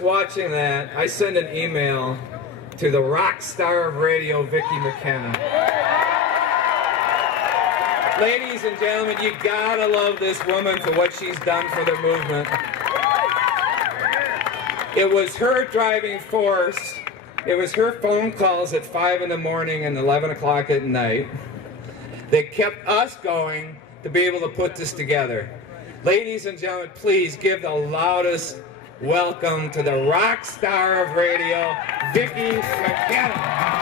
Watching that, I send an email to the rock star of radio, Vicki McKenna. Ladies and gentlemen, you gotta love this woman for what she's done for the movement. It was her driving force. It was her phone calls at 5 in the morning and 11 o'clock at night that kept us going to be able to put this together. Ladies and gentlemen, please give the loudest welcome to the rock star of radio, Vicki McKenna.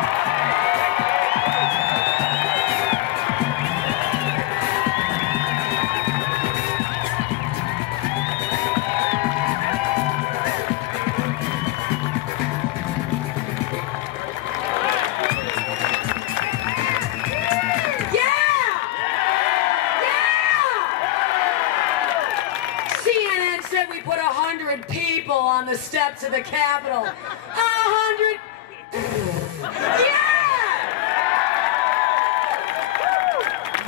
We put 100 people on the steps of the Capitol. 100. Yeah!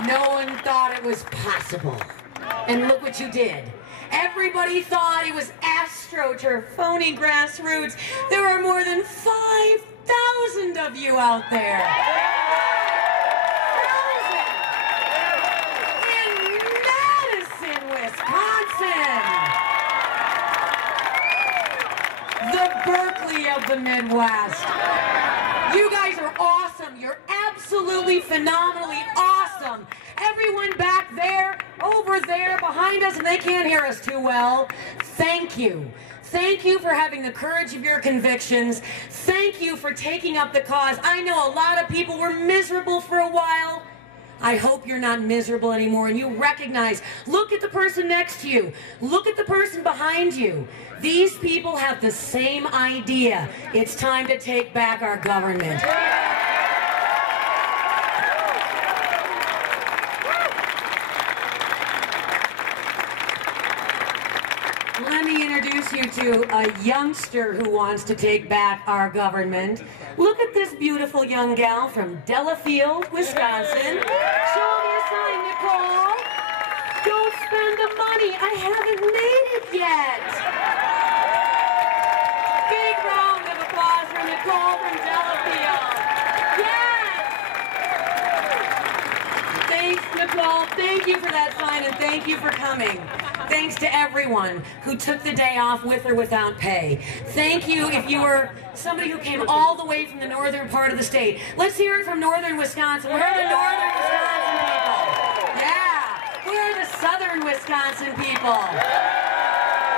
No one thought it was possible. And look what you did. Everybody thought it was astroturf, phony grassroots. There are more than 5,000 of you out there. In Madison, Wisconsin. The Berkeley of the Midwest. You guys are awesome. You're absolutely phenomenally awesome. Everyone back there, over there, behind us, and they can't hear us too well, thank you. Thank you for having the courage of your convictions. Thank you for taking up the cause. I know a lot of people were miserable for a while. I hope you're not miserable anymore and you recognize, look at the person next to you. Look at the person behind you. These people have the same idea. It's time to take back our government. Let me introduce you to a youngster who wants to take back our government. Look at this beautiful young gal from Delafield, Wisconsin. Show me a sign, Nicole. Don't spend the money. I haven't made it yet. Big round of applause for Nicole from Delafield. Yes! Thanks, Nicole. Thank you for that sign and thank you for coming. Thanks to everyone who took the day off with or without pay. Thank you if you were somebody who came all the way from the northern part of the state. Let's hear it from northern Wisconsin. Where are the northern Wisconsin people? Yeah. Where are the southern Wisconsin people?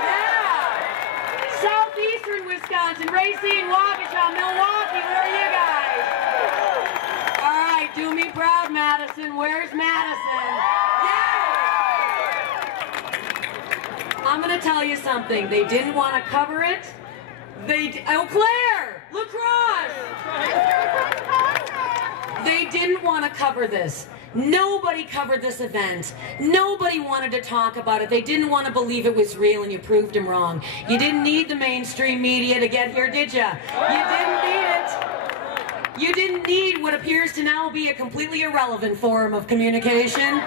Yeah. Southeastern Wisconsin, Racine, Waukesha, Milwaukee, where are you guys? All right, do me proud, Madison. Where's Madison? I'm going to tell you something. They didn't want to cover it. Eau Claire! La Crosse! They didn't want to cover this. Nobody covered this event. Nobody wanted to talk about it. They didn't want to believe it was real, and you proved them wrong. You didn't need the mainstream media to get here, did you? You didn't need it. You didn't need what appears to now be a completely irrelevant form of communication.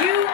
You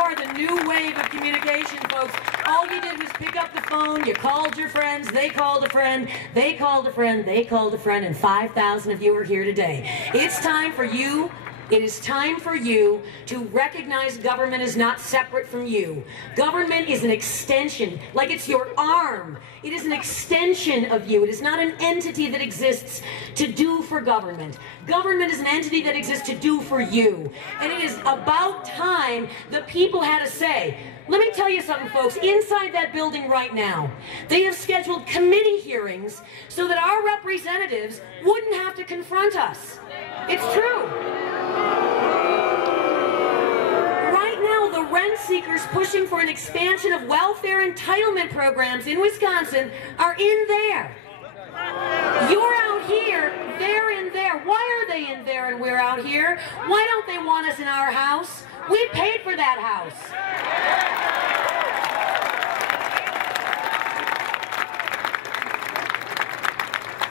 are the new wave of communication, folks. All you did was pick up the phone, you called your friends, they called a friend, they called a friend, they called a friend, and 5,000 of you are here today. It's time for you. It is time for you to recognize government is not separate from you. Government is an extension, like it's your arm. It is an extension of you. It is not an entity that exists to do for government. Government is an entity that exists to do for you. And it is about time the people had a say. Let me tell you something, folks. Inside that building right now, they have scheduled committee hearings so that our representatives wouldn't have to confront us. It's true. Right now, the rent seekers pushing for an expansion of welfare entitlement programs in Wisconsin are in there. You're out here, they're in there. Why are they in there and we're out here? Why don't they want us in our house? We paid for that house.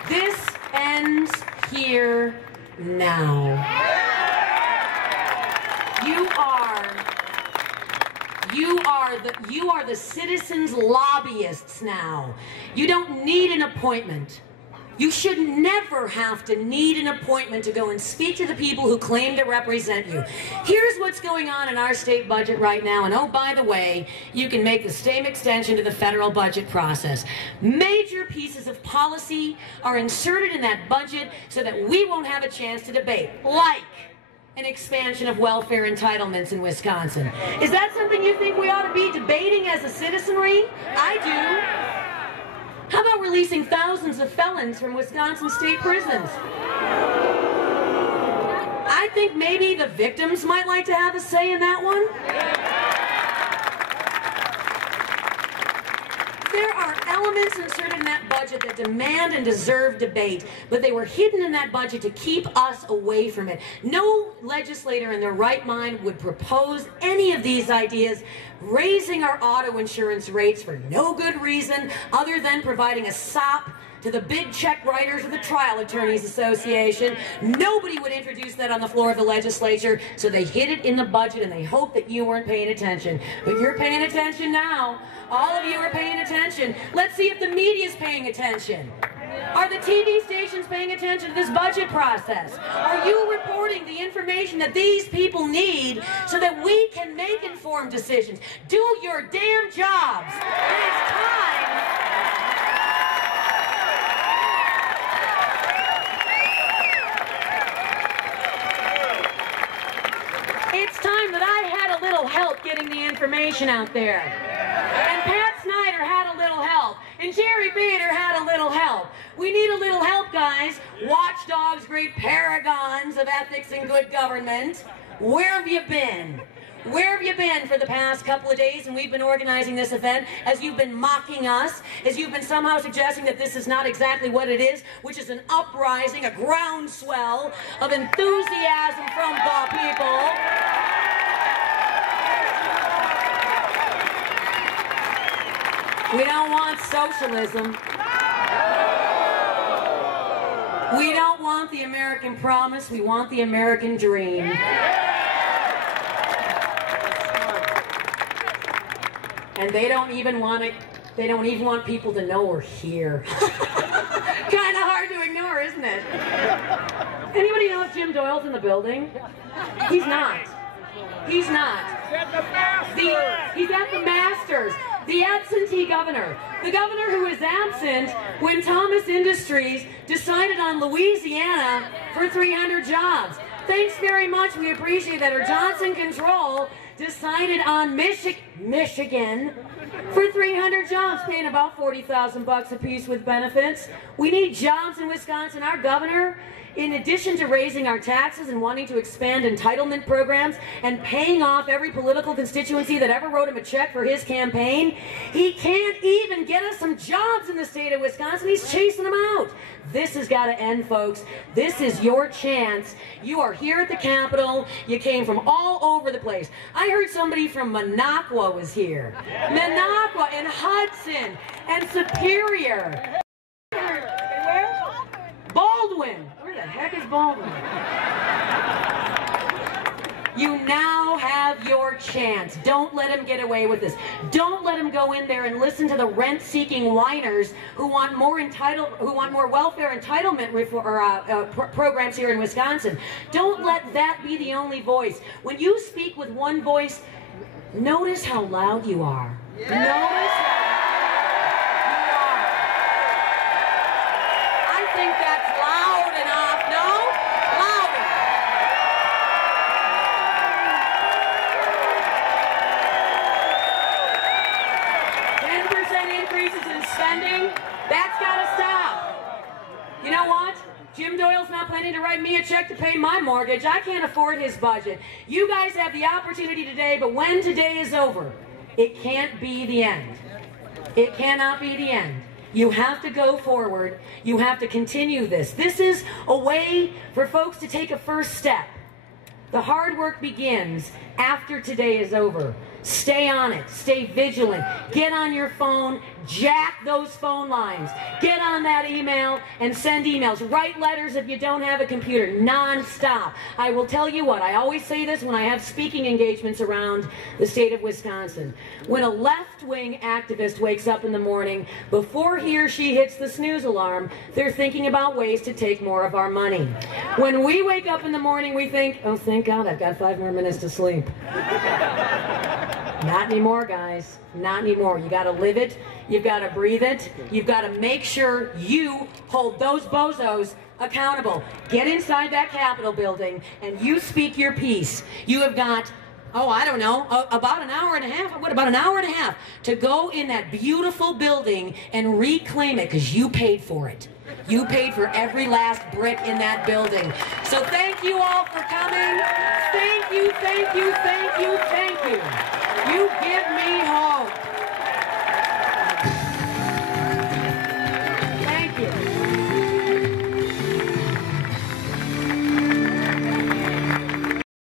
This ends here now. You are are the citizens' lobbyists now. You don't need an appointment. You should never have to need an appointment to go and speak to the people who claim to represent you. Here's what's going on in our state budget right now, and oh, by the way, you can make the same extension to the federal budget process. Major pieces of policy are inserted in that budget so that we won't have a chance to debate, like an expansion of welfare entitlements in Wisconsin. Is that something you think we ought to be debating as a citizenry? I do. How about releasing thousands of felons from Wisconsin state prisons? I think maybe the victims might like to have a say in that one. There are elements inserted in that budget that demand and deserve debate, but they were hidden in that budget to keep us away from it. No legislator in their right mind would propose any of these ideas, raising our auto insurance rates for no good reason other than providing a sop to the big check writers of the Trial Attorneys Association. Nobody would introduce that on the floor of the legislature, so they hid it in the budget and they hope that you weren't paying attention. But you're paying attention now. All of you are paying attention. Let's see if the media's paying attention. Are the TV stations paying attention to this budget process? Are you reporting the information that these people need so that we can make informed decisions? Do your damn jobs. It is time. It's time that I had a little help getting the information out there. And Pat Snyder had a little help. And Jerry Bader had a little help. We need a little help, guys. Watchdogs, great paragons of ethics and good government. Where have you been? Where have you been for the past couple of days? And we've been organizing this event as you've been mocking us, as you've been somehow suggesting that this is not exactly what it is, which is an uprising, a groundswell of enthusiasm from the people. We don't want socialism. We don't want the American promise. We want the American dream. And they don't even want people to know we're here. Kind of hard to ignore, isn't it? Anybody know if Jim Doyle's in the building? He's not. He's not. He's at the Masters. The absentee governor. The governor who was absent when Thomas Industries decided on Louisiana for 300 jobs. Thanks very much. We appreciate that. Or Johnson Control decided on Michigan for 300 jobs, paying about $40,000 a piece with benefits. We need jobs in Wisconsin. Our governor, in addition to raising our taxes and wanting to expand entitlement programs and paying off every political constituency that ever wrote him a check for his campaign, he can't even get us some jobs in the state of Wisconsin. He's chasing them out. This has got to end, folks. This is your chance. You are here at the Capitol. You came from all over the place. I heard somebody from Minocqua was here. Minocqua and Hudson and Superior. Baldwin. Where the heck is Baldwin? You now have your chance. Don't let him get away with this. Don't let him go in there and listen to the rent-seeking whiners who want more welfare entitlement programs here in Wisconsin. Don't let that be the only voice. When you speak with one voice, notice how loud you are. Yeah. Notice how that's got to stop. You know what? Jim Doyle's not planning to write me a check to pay my mortgage. I can't afford his budget. You guys have the opportunity today, but when today is over, it can't be the end. It cannot be the end. You have to go forward. You have to continue this. This is a way for folks to take a first step. The hard work begins after today is over. Stay on it. Stay vigilant. Get on your phone. Jack those phone lines. Get on that email and send emails. Write letters if you don't have a computer, non-stop. I will tell you what, I always say this when I have speaking engagements around the state of Wisconsin. When a left-wing activist wakes up in the morning, before he or she hits the snooze alarm, they're thinking about ways to take more of our money. When we wake up in the morning, we think, oh, thank God, I've got 5 more minutes to sleep. Not anymore, guys. Not anymore. You got to live it. You've got to breathe it. You've got to make sure you hold those bozos accountable. Get inside that Capitol building and you speak your piece. You have got, oh, I don't know, about an hour and a half. What, about an hour and a half to go in that beautiful building and reclaim it because you paid for it. You paid for every last brick in that building. So thank you all for coming. Thank you, thank you, thank you, thank you. You give me